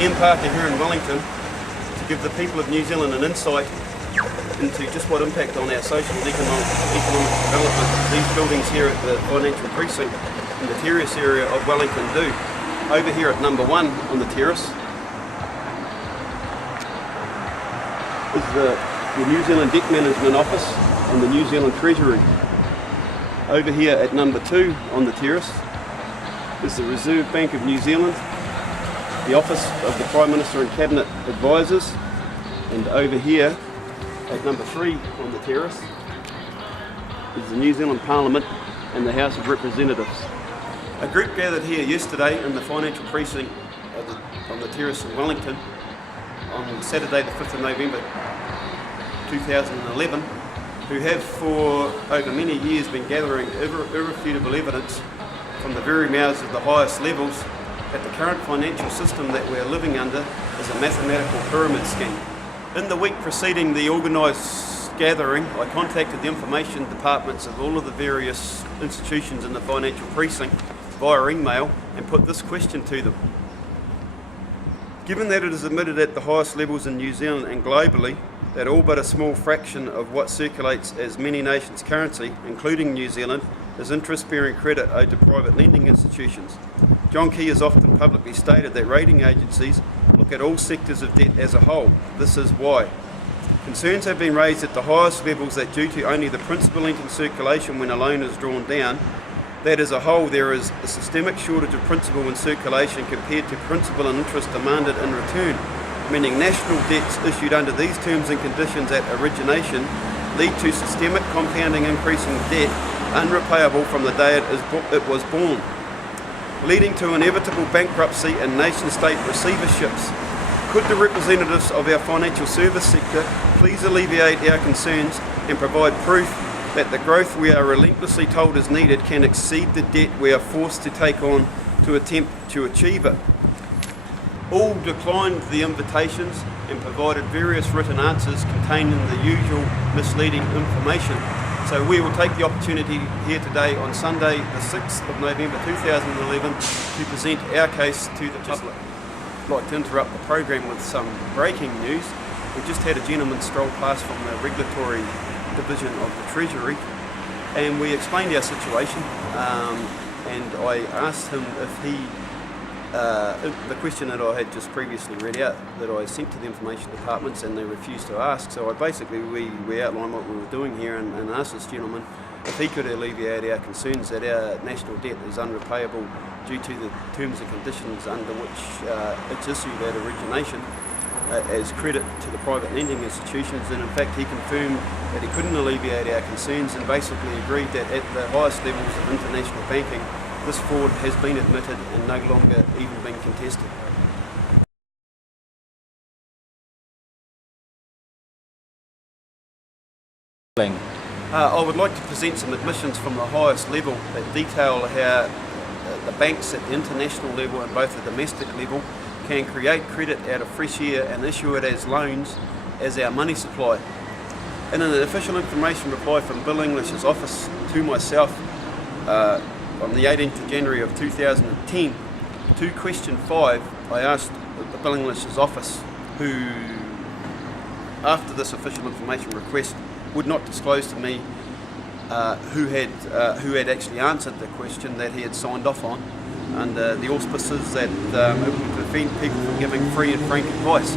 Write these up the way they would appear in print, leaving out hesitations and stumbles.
Iain here in Wellington to give the people of New Zealand an insight into just what impact on our social and economic development these buildings here at the financial precinct in the terrace area of Wellington do. Over here at number 1 on the terrace is the New Zealand Debt Management Office and the New Zealand Treasury. Over here at number 2 on the terrace is the Reserve Bank of New Zealand, the Office of the Prime Minister and Cabinet Advisors, and over here at number 3 on the terrace is the New Zealand Parliament and the House of Representatives. A group gathered here yesterday in the financial precinct on the terrace in Wellington on Saturday the 5th of November 2011, who have for over many years been gathering irrefutable evidence from the very mouths of the highest levels that the current financial system that we are living under is a mathematical pyramid scheme. In the week preceding the organised gathering, I contacted the information departments of all of the various institutions in the financial precinct via email and put this question to them. Given that it is admitted at the highest levels in New Zealand and globally that all but a small fraction of what circulates as many nations' currency, including New Zealand, is interest-bearing credit owed to private lending institutions. John Key has often publicly stated that rating agencies look at all sectors of debt as a whole. This is why. Concerns have been raised at the highest levels that due to only the principal lent in circulation when a loan is drawn down, that as a whole there is a systemic shortage of principal in circulation compared to principal and interest demanded in return, meaning national debts issued under these terms and conditions at origination lead to systemic compounding increasing debt unrepayable from the day it was born, leading to inevitable bankruptcy and nation-state receiverships. Could the representatives of our financial service sector please alleviate our concerns and provide proof that the growth we are relentlessly told is needed can exceed the debt we are forced to take on to attempt to achieve it? All declined the invitations and provided various written answers containing the usual misleading information. So we will take the opportunity here today on Sunday the 6th of November 2011 to present our case to the public. I'd like to interrupt the program with some breaking news. We just had a gentleman stroll past from the regulatory division of the Treasury and we explained our situation and I asked him if he the question that I had just previously read out that I sent to the information departments and they refused to ask, so we outlined what we were doing here and asked this gentleman if he could alleviate our concerns that our national debt is unrepayable due to the terms and conditions under which it's issued at origination as credit to the private lending institutions, and in fact he confirmed that he couldn't alleviate our concerns and basically agreed that at the highest levels of international banking this fraud has been admitted and no longer even been contested. I would like to present some admissions from the highest level that detail how the banks at the international level and both the domestic level can create credit out of fresh air and issue it as loans as our money supply. In an official information reply from Bill English's office to myself on the 18th of January of 2010, to question 5, I asked the Bill English's office, who, after this official information request, would not disclose to me who had actually answered the question that he had signed off on, under the auspices that it would prevent people from giving free and frank advice.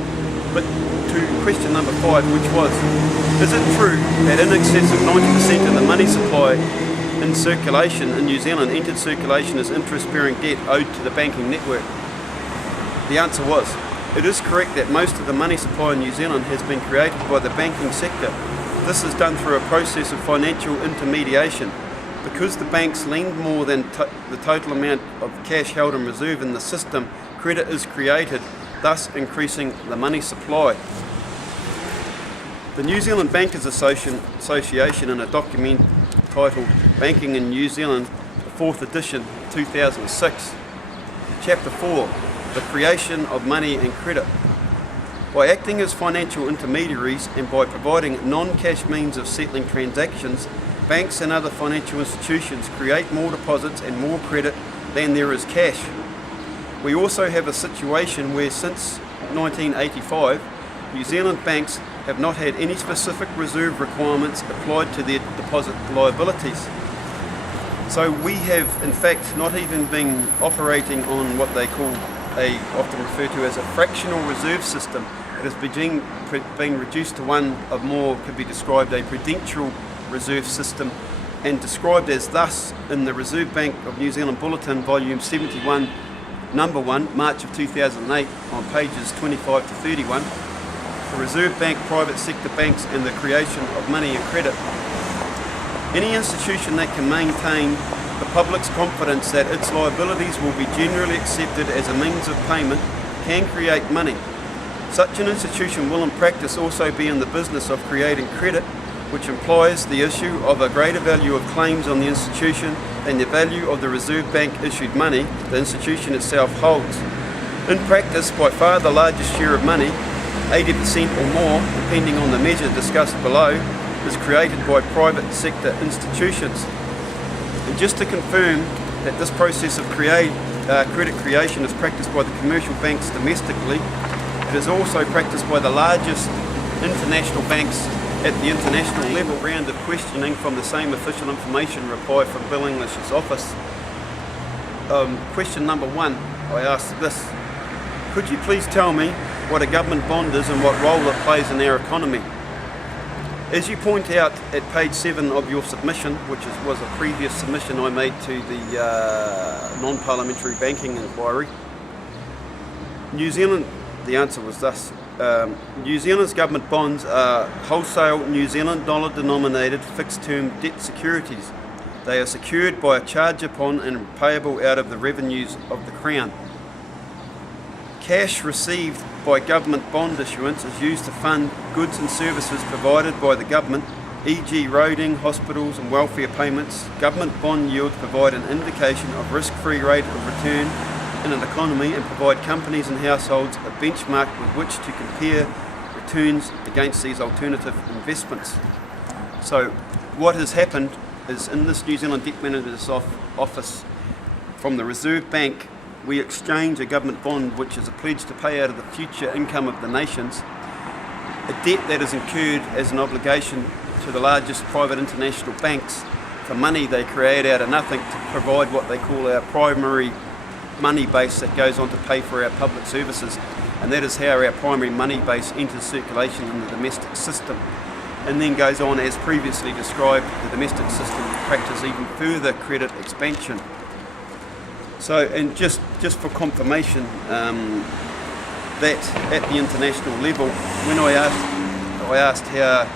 But to question number 5, which was, is it true that in excess of 90% of the money supply in circulation in New Zealand entered circulation as interest-bearing debt owed to the banking network? The answer was, it is correct that most of the money supply in New Zealand has been created by the banking sector. This is done through a process of financial intermediation. Because the banks lend more than the total amount of cash held in reserve in the system, credit is created, thus increasing the money supply. The New Zealand Bankers Association, in a document titled Banking in New Zealand, the 4th edition, 2006, Chapter 4, The Creation of Money and Credit. By acting as financial intermediaries and by providing non-cash means of settling transactions, banks and other financial institutions create more deposits and more credit than there is cash. We also have a situation where since 1985, New Zealand banks have not had any specific reserve requirements applied to their deposit liabilities. So we have in fact not even been operating on what they call often referred to as a fractional reserve system. It has been reduced to one of more, could be described a prudential reserve system, and described as thus in the Reserve Bank of New Zealand Bulletin, volume 71, number 1, March of 2008, on pages 25 to 31, the Reserve Bank, private sector banks and the creation of money and credit. Any institution that can maintain the public's confidence that its liabilities will be generally accepted as a means of payment can create money. Such an institution will in practice also be in the business of creating credit, which implies the issue of a greater value of claims on the institution than the value of the Reserve Bank issued money the institution itself holds. In practice, by far the largest share of money, 80% or more, depending on the measure discussed below, is created by private sector institutions. And just to confirm that this process of credit creation is practiced by the commercial banks domestically, it is also practiced by the largest international banks at the international level. Round of questioning from the same official information reply from Bill English's office. Question number 1, I asked this: could you please tell me what a government bond is and what role it plays in our economy? As you point out at page 7 of your submission, which was a previous submission I made to the non-parliamentary banking inquiry, New Zealand, the answer was thus: New Zealand's government bonds are wholesale New Zealand dollar denominated fixed term debt securities. They are secured by a charge upon and payable out of the revenues of the Crown. Cash received by government bond issuance is used to fund goods and services provided by the government, e.g. roading, hospitals and welfare payments. Government bond yields provide an indication of risk-free rate of return in an economy and provide companies and households a benchmark with which to compare returns against these alternative investments. So what has happened is, in this New Zealand Debt Manager's Office from the Reserve Bank, we exchange a government bond which is a pledge to pay out of the future income of the nations, a debt that is incurred as an obligation to the largest private international banks for money they create out of nothing to provide what they call our primary money base that goes on to pay for our public services. And that is how our primary money base enters circulation in the domestic system, and then goes on, as previously described, the domestic system to practice even further credit expansion. So, and just for confirmation, that at the international level, when I asked how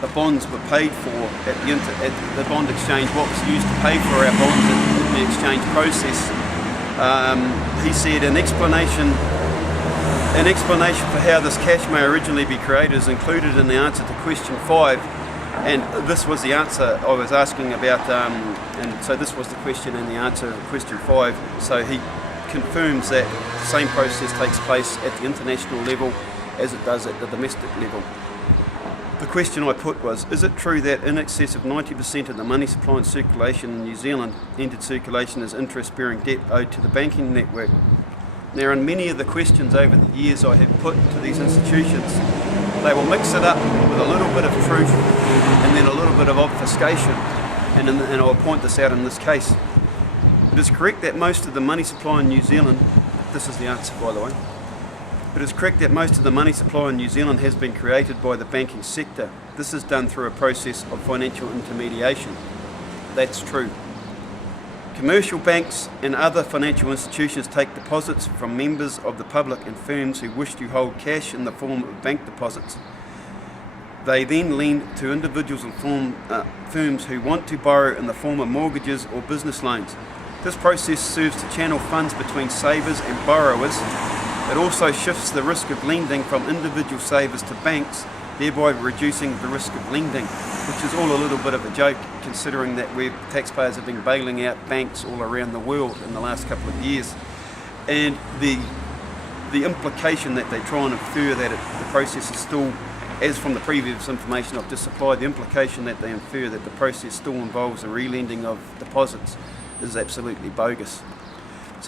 the bonds were paid for at the bond exchange, what was used to pay for our bonds in the exchange process, he said an explanation for how this cash may originally be created is included in the answer to question 5. And this was the answer I was asking about, and so this was the question and the answer of question 5. So he confirms that the same process takes place at the international level as it does at the domestic level. The question I put was: is it true that in excess of 90% of the money supply and circulation in New Zealand entered circulation as interest-bearing debt owed to the banking network? Now, in many of the questions over the years I have put to these institutions, they will mix it up with a little bit of truth and then a little bit of obfuscation, and I'll point this out in this case. It is correct that most of the money supply in New Zealand, this is the answer by the way, it is correct that most of the money supply in New Zealand has been created by the banking sector. This is done through a process of financial intermediation. That's true. Commercial banks and other financial institutions take deposits from members of the public and firms who wish to hold cash in the form of bank deposits. They then lend to individuals and firms who want to borrow in the form of mortgages or business loans. This process serves to channel funds between savers and borrowers. It also shifts the risk of lending from individual savers to banks, thereby reducing the risk of lending, which is all a little bit of a joke considering that taxpayers have been bailing out banks all around the world in the last couple of years. And the implication that they try and infer that the process is still, as from the previous information I've just supplied, the implication that they infer that the process still involves a relending of deposits is absolutely bogus.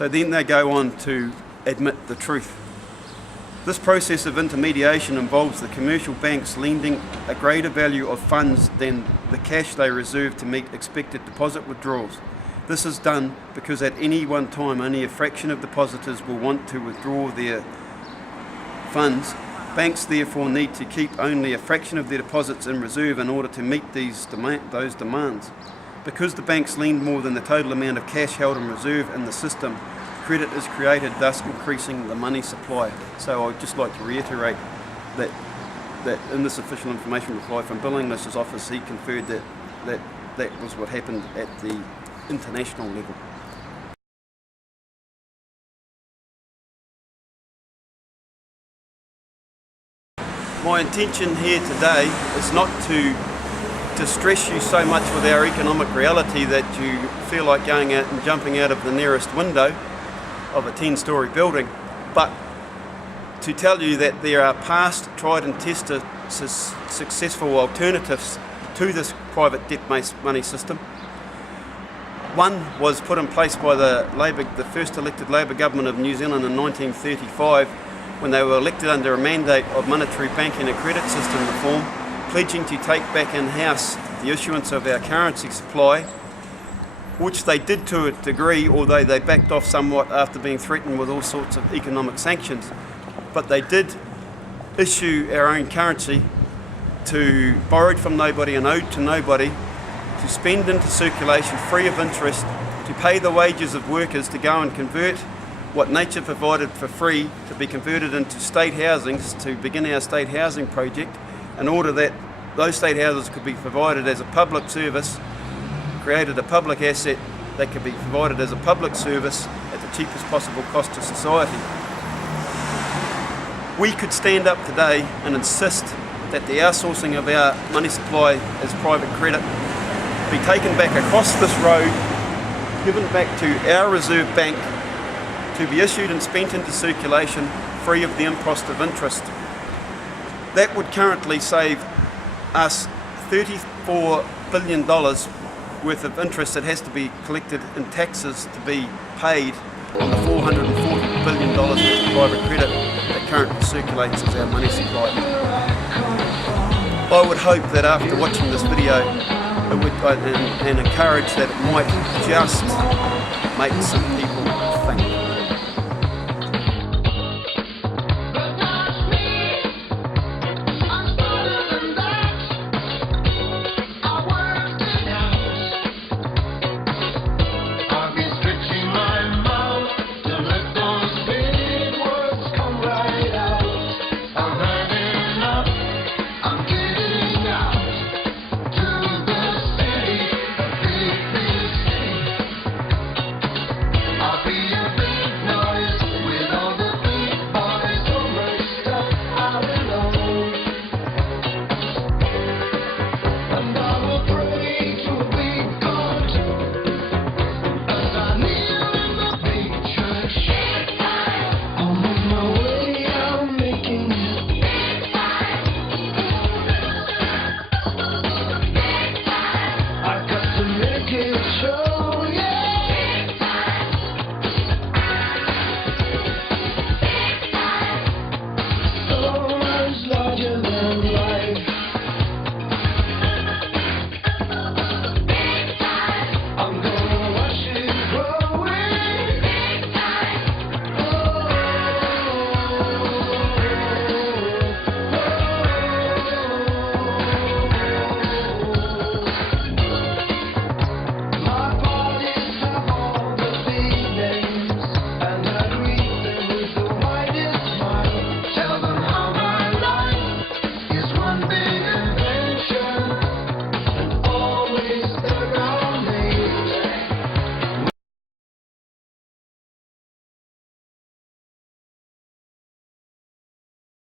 So then they go on to admit the truth. This process of intermediation involves the commercial banks lending a greater value of funds than the cash they reserve to meet expected deposit withdrawals. This is done because at any one time only a fraction of depositors will want to withdraw their funds. Banks therefore need to keep only a fraction of their deposits in reserve in order to meet those demands. Because the banks lend more than the total amount of cash held in reserve in the system, credit is created, thus increasing the money supply. So I'd just like to reiterate that in this official information reply from Bill English's office, he conferred that was what happened at the international level. My intention here today is not to distress you so much with our economic reality that you feel like going out and jumping out of the nearest window of a 10-storey building, but to tell you that there are past tried and tested successful alternatives to this private debt money system. One was put in place by the first elected Labour government of New Zealand in 1935 when they were elected under a mandate of monetary banking and credit system reform, pledging to take back in-house the issuance of our currency supply, which they did to a degree, although they backed off somewhat after being threatened with all sorts of economic sanctions. But they did issue our own currency, to borrowed from nobody and owed to nobody, to spend into circulation free of interest, to pay the wages of workers to go and convert what nature provided for free to be converted into state housings, to begin our state housing project, in order that those state houses could be provided as a public service, created a public asset that could be provided as a public service at the cheapest possible cost to society. We could stand up today and insist that the outsourcing of our money supply as private credit be taken back across this road, given back to our Reserve Bank, to be issued and spent into circulation free of the impost of interest. That would currently save us $34 billion worth of interest that has to be collected in taxes to be paid on the $440 billion worth of private credit that currently circulates as our money supply. I would hope that after watching this video and encourage that it might just make some people